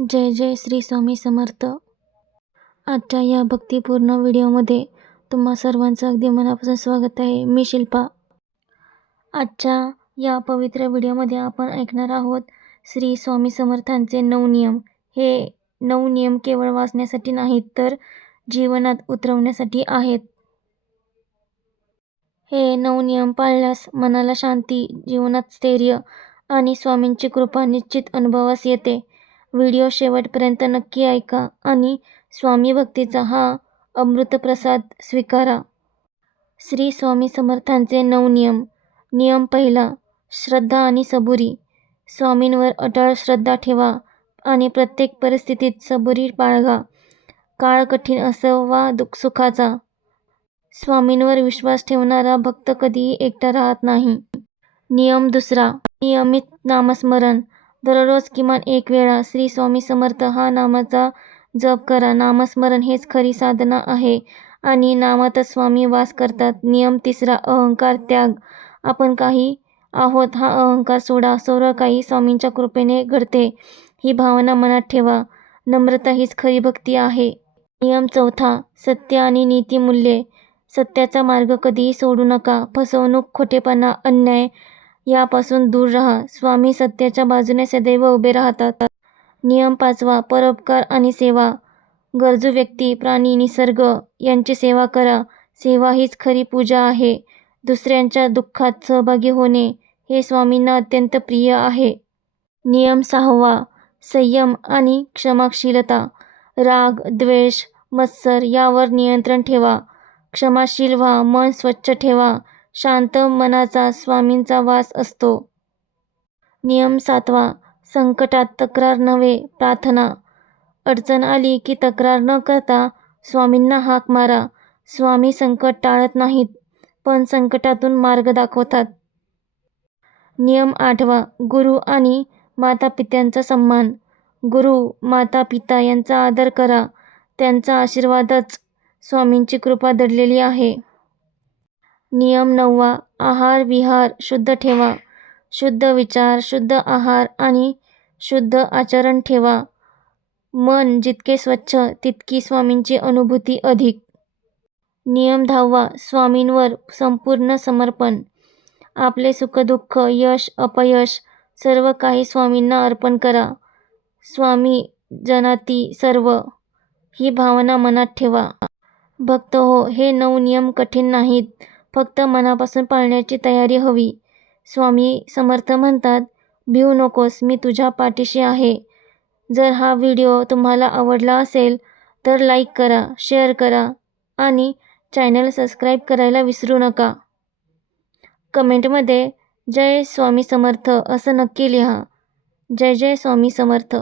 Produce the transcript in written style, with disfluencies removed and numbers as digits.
जय जय श्री स्वामी समर्थ. आजच्या या भक्तिपूर्ण व्हिडिओमध्ये तुम्हा सर्वांचं अगदी मनापासून स्वागत आहे. मी शिल्पा. आजच्या या पवित्र व्हिडिओमध्ये आपण ऐकणार आहोत श्री स्वामी समर्थांचे 9 नियम. हे 9 नियम केवळ वाचण्यासाठी नाहीत तर जीवनात उतरवण्यासाठी आहेत. हे 9 नियम पाळल्यास मनाला शांती, जीवनात स्थैर्य आणि स्वामींची कृपा निश्चित अनुभवास येते. व्हिडिओ शेवटपर्यंत नक्की ऐका आणि स्वामी भक्तीचा हा अमृतप्रसाद स्वीकारा. श्री स्वामी समर्थांचे 9 नियम. नियम पहिला, श्रद्धा आणि सबुरी. स्वामींवर अटळ श्रद्धा ठेवा आणि प्रत्येक परिस्थितीत सबुरी बाळगा. काळ कठीण असो वा सुखाचा, स्वामींवर विश्वास ठेवणारा भक्त कधीही एकटा राहत नाही. नियम दुसरा, नियमित नामस्मरण. दररोज किमान 1 वेळा श्री स्वामी समर्थ हा नामाचा जप करा. नामस्मरण हेच खरी साधना आहे आणि नामातच स्वामी वास करतात. नियम तिसरा, अहंकार त्याग. आपण काही आहोत हा अहंकार सोडा. सर्व काही स्वामींच्या कृपेने घडते ही भावना मनात ठेवा. नम्रता हीच खरी भक्ती आहे. नियम चौथा, सत्य आणि नीतिमूल्ये. सत्याचा मार्ग कधीही सोडू नका. फसवणूक, खोटेपणा, अन्याय यापासून दूर राहा. स्वामी सत्याच्या बाजूने सदैव उभे राहतात. नियम पाचवा, परोपकार आणि सेवा. गरजू व्यक्ती, प्राणी, निसर्ग यांची सेवा करा. सेवा हीच खरी पूजा आहे. दुसऱ्यांच्या दुःखात सहभागी होणे हे स्वामींना अत्यंत प्रिय आहे. नियम सहावा, संयम आणि क्षमाशीलता. राग, द्वेष, मत्सर यावर नियंत्रण ठेवा. क्षमाशील व्हा. मन स्वच्छ ठेवा. शांत मनाचा स्वामींचा वास असतो. नियम सातवा, संकटात तक्रार नव्हे प्रार्थना. अडचण आली की तक्रार न करता स्वामींना हाक मारा. स्वामी संकट टाळत नाहीत पण संकटातून मार्ग दाखवतात. नियम आठवा, गुरु आणि मातापित्यांचा सन्मान. गुरु, माता पिता यांचा आदर करा. त्यांचा आशीर्वादच स्वामींची कृपा दडलेली आहे. नियम नववा, आहार विहार शुद्ध ठेवा. शुद्ध विचार, शुद्ध आहार आणि शुद्ध आचरण ठेवा. मन जितके स्वच्छ तितकी स्वामींची अनुभूती अधिक. नियम 10वा, स्वामींवर संपूर्ण समर्पण. आपले सुखदुःख, यश अपयश सर्व काही स्वामींना अर्पण करा. स्वामी जनाती सर्व ही भावना मनात ठेवा. भक्त हो, हे 9 नियम कठीण नाहीत, फक्त मनापासून पाळण्याची तयारी हवी. स्वामी समर्थ म्हणतात, भिवू नकोस, मी तुझ्या पाठीशी आहे. जर हा व्हिडिओ तुम्हाला आवडला असेल तर लाईक करा, शेअर करा आणि चॅनल सबस्क्राईब करायला विसरू नका. कमेंटमध्ये जय स्वामी समर्थ असं नक्की लिहा. जय जय स्वामी समर्थ.